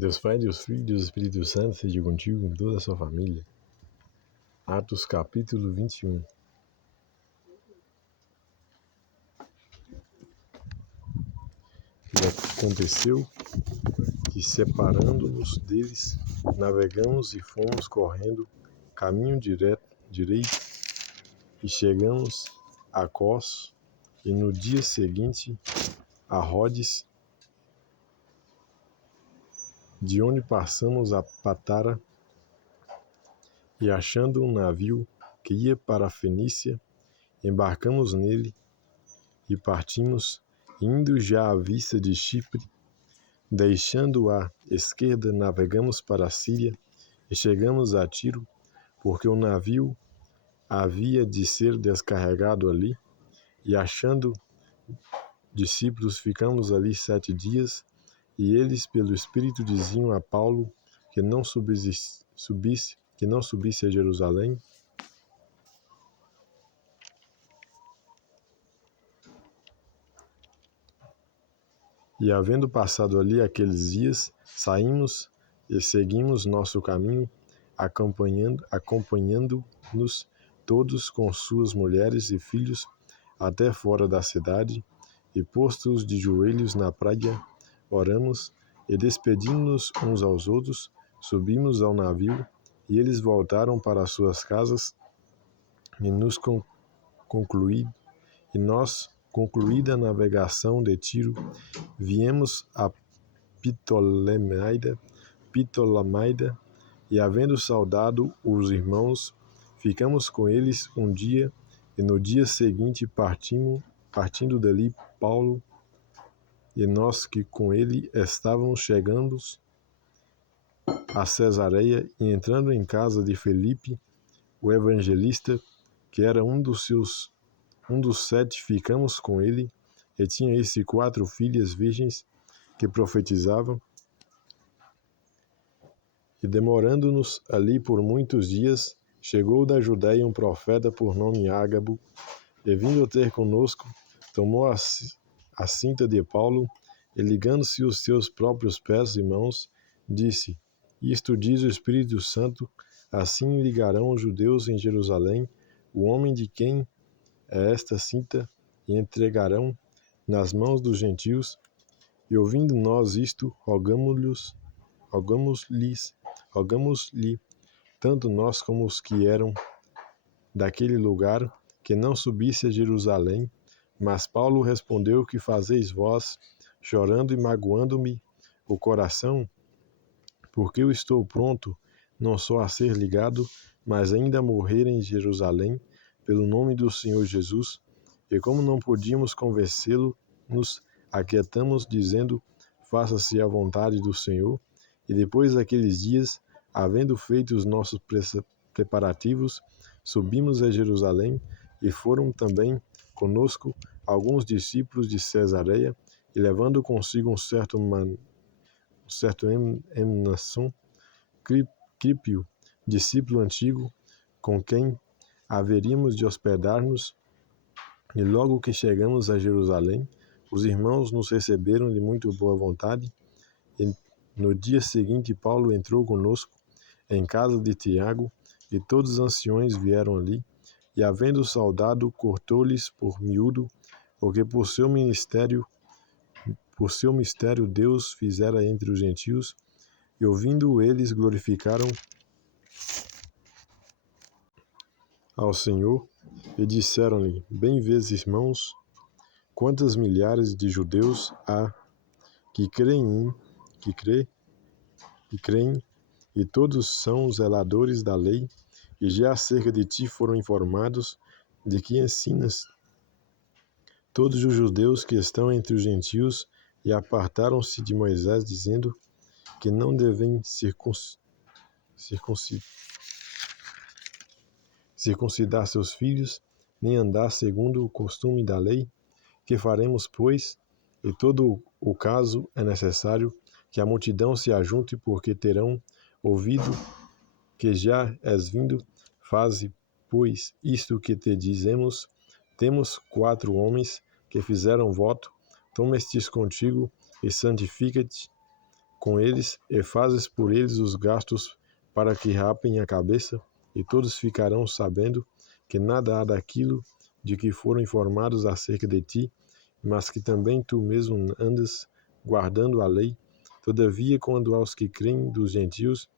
Deus Pai, Deus Filho, Deus Espírito Santo, seja contigo com toda a sua família. Atos capítulo 21. E aconteceu que, separando-nos deles, navegamos e fomos correndo caminho direito, e chegamos a Cos, e no dia seguinte a Rodes, de onde passamos a Patara, e achando um navio que ia para a Fenícia, embarcamos nele e partimos, indo já à vista de Chipre. Deixando à esquerda, navegamos para a Síria e chegamos a Tiro, porque o navio havia de ser descarregado ali, e achando discípulos, ficamos ali 7 dias, e eles pelo Espírito diziam a Paulo que não subisse a Jerusalém. E havendo passado ali aqueles dias, saímos e seguimos nosso caminho, acompanhando-nos todos com suas mulheres e filhos até fora da cidade, e postos de joelhos na praia, oramos, e despedindo-nos uns aos outros, subimos ao navio, e eles voltaram para suas casas, e nós, concluída a navegação de Tiro, viemos a Ptolemaida, e havendo saudado os irmãos, ficamos com eles um dia, e no dia seguinte partindo dali Paulo e nós que com ele estávamos chegando a Cesareia, e entrando em casa de Felipe, o evangelista, que era um dos 7, ficamos com ele, e tinha esse 4 filhas virgens que profetizavam. E demorando-nos ali por muitos dias, chegou da Judéia um profeta por nome Ágabo, e vindo ter conosco, tomou a cinta de Paulo, e ligando-se os seus próprios pés e mãos, disse: Isto diz o Espírito Santo, assim ligarão os judeus em Jerusalém o homem de quem é esta cinta, e entregarão nas mãos dos gentios. E ouvindo nós isto, rogamos-lhe, tanto nós como os que eram daquele lugar, que não subisse a Jerusalém. Mas Paulo respondeu: Que fazeis vós, chorando e magoando-me o coração? Porque eu estou pronto, não só a ser ligado, mas ainda a morrer em Jerusalém, pelo nome do Senhor Jesus. E como não podíamos convencê-lo, nos aquietamos, dizendo: Faça-se a vontade do Senhor. E depois daqueles dias, havendo feito os nossos preparativos, subimos a Jerusalém, e foram também conosco alguns discípulos de Cesareia, e levando consigo um certo Mnason, Crípio, discípulo antigo, com quem haveríamos de hospedar-nos. E logo que chegamos a Jerusalém, os irmãos nos receberam de muito boa vontade. E no dia seguinte Paulo entrou conosco em casa de Tiago, e todos os anciões vieram ali, e havendo saudado, cortou-lhes por miúdo o que por seu mistério Deus fizera entre os gentios. E ouvindo eles, glorificaram ao Senhor, e disseram-lhe: Bem vês, irmãos, quantas milhares de judeus há que creem, e todos são zeladores da lei, e já acerca de ti foram informados, de que ensinas todos os judeus que estão entre os gentios, e apartaram-se de Moisés, dizendo que não devem circuncidar seus filhos, nem andar segundo o costume da lei. Que faremos, pois? E todo o caso é necessário que a multidão se ajunte, porque terão ouvido que já és vindo. Faze, pois, isto que te dizemos. Temos 4 homens que fizeram voto. Toma estes contigo e santifica-te, com eles e fazes por eles os gastos para que rapem a cabeça, e todos ficarão sabendo que nada há daquilo de que foram informados acerca de ti, mas que também tu mesmo andas guardando a lei. Todavia, quando aos que creem dos gentios,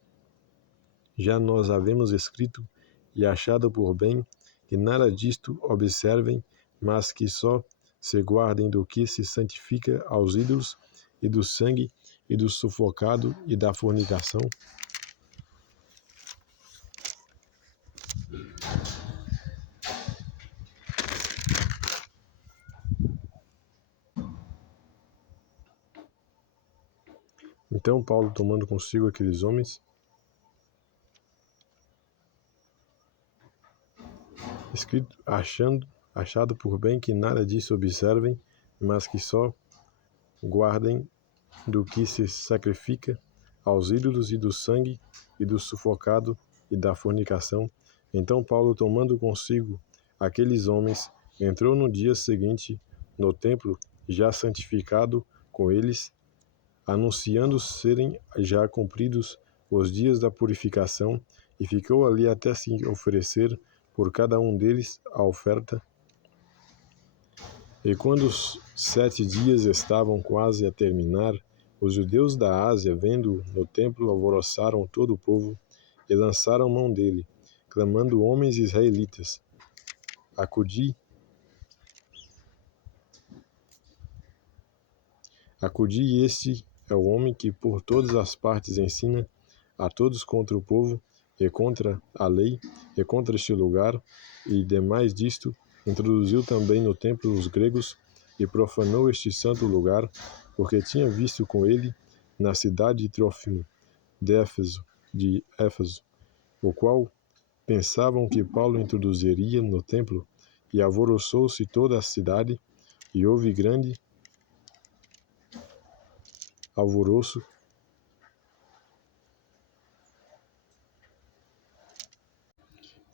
já nós havemos escrito e achado por bem que nada disto observem, mas que só se guardem do que se santifica aos ídolos, e do sangue, e do sufocado, e da fornicação. Então Paulo, tomando consigo aqueles homens, escrito, achado por bem que nada disso observem, mas que só guardem do que se sacrifica aos ídolos, e do sangue, e do sufocado, e da fornicação. Então Paulo, tomando consigo aqueles homens, entrou no dia seguinte no templo, já santificado com eles, anunciando serem já cumpridos os dias da purificação, e ficou ali até se oferecer por cada um deles a oferta. E quando os 7 dias estavam quase a terminar, os judeus da Ásia, vendo no templo, alvoroçaram todo o povo e lançaram mão dele, clamando: homens israelitas, acudi este é o homem que por todas as partes ensina a todos contra o povo, e contra a lei, e contra este lugar, e demais disto, introduziu também no templo os gregos, e profanou este santo lugar, porque tinha visto com ele, na cidade de Trófimo, de Éfeso, o qual pensavam que Paulo introduziria no templo, e alvoroçou-se toda a cidade, e houve grande alvoroço,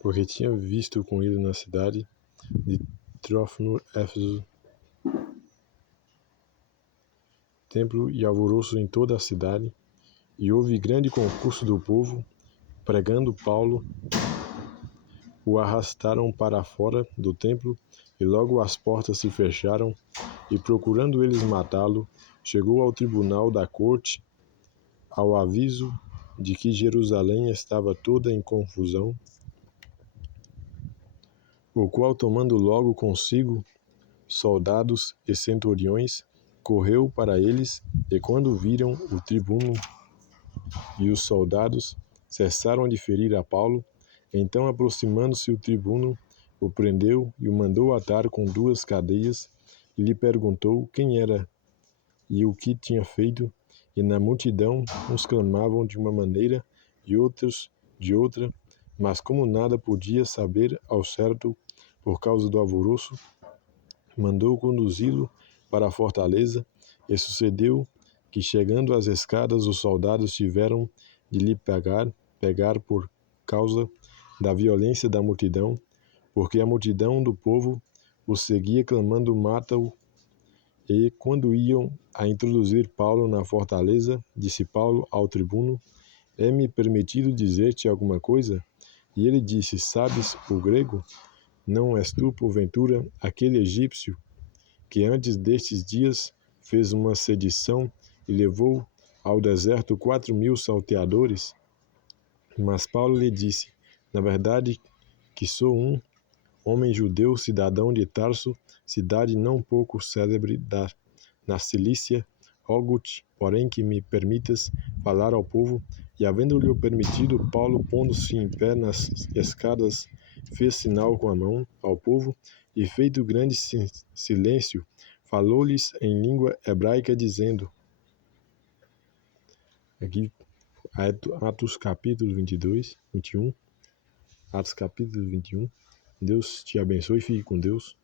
porque tinha visto com ele na cidade de Trófimo, Éfeso, templo, e alvoroço em toda a cidade, e houve grande concurso do povo. Pregando Paulo, o arrastaram para fora do templo, e logo as portas se fecharam, e procurando eles matá-lo, chegou ao tribunal da corte, ao aviso de que Jerusalém estava toda em confusão, o qual, tomando logo consigo soldados e centuriões, correu para eles, e quando viram o tribuno e os soldados, cessaram de ferir a Paulo. Então, aproximando-se o tribuno, o prendeu e o mandou atar com 2 cadeias, e lhe perguntou quem era e o que tinha feito. E na multidão uns clamavam de uma maneira e outros de outra, mas como nada podia saber ao certo por causa do alvoroço, mandou conduzi-lo para a fortaleza. E sucedeu que, chegando às escadas, os soldados tiveram de lhe pegar por causa da violência da multidão, porque a multidão do povo o seguia clamando: mata-o. E quando iam a introduzir Paulo na fortaleza, disse Paulo ao tribuno: é-me permitido dizer-te alguma coisa? E ele disse: sabes o grego? Não és tu, porventura, aquele egípcio que antes destes dias fez uma sedição e levou ao deserto 4.000 salteadores? Mas Paulo lhe disse: na verdade que sou um homem judeu, cidadão de Tarso, cidade não pouco célebre na Cilícia. Rogo-te, porém, que me permitas falar ao povo. E havendo-lhe permitido, Paulo, pondo-se em pé nas escadas, fez sinal com a mão ao povo, e feito grande silêncio, falou-lhes em língua hebraica, dizendo... Aqui, Atos capítulo 22, 21. Atos capítulo 21. Deus te abençoe e fique com Deus.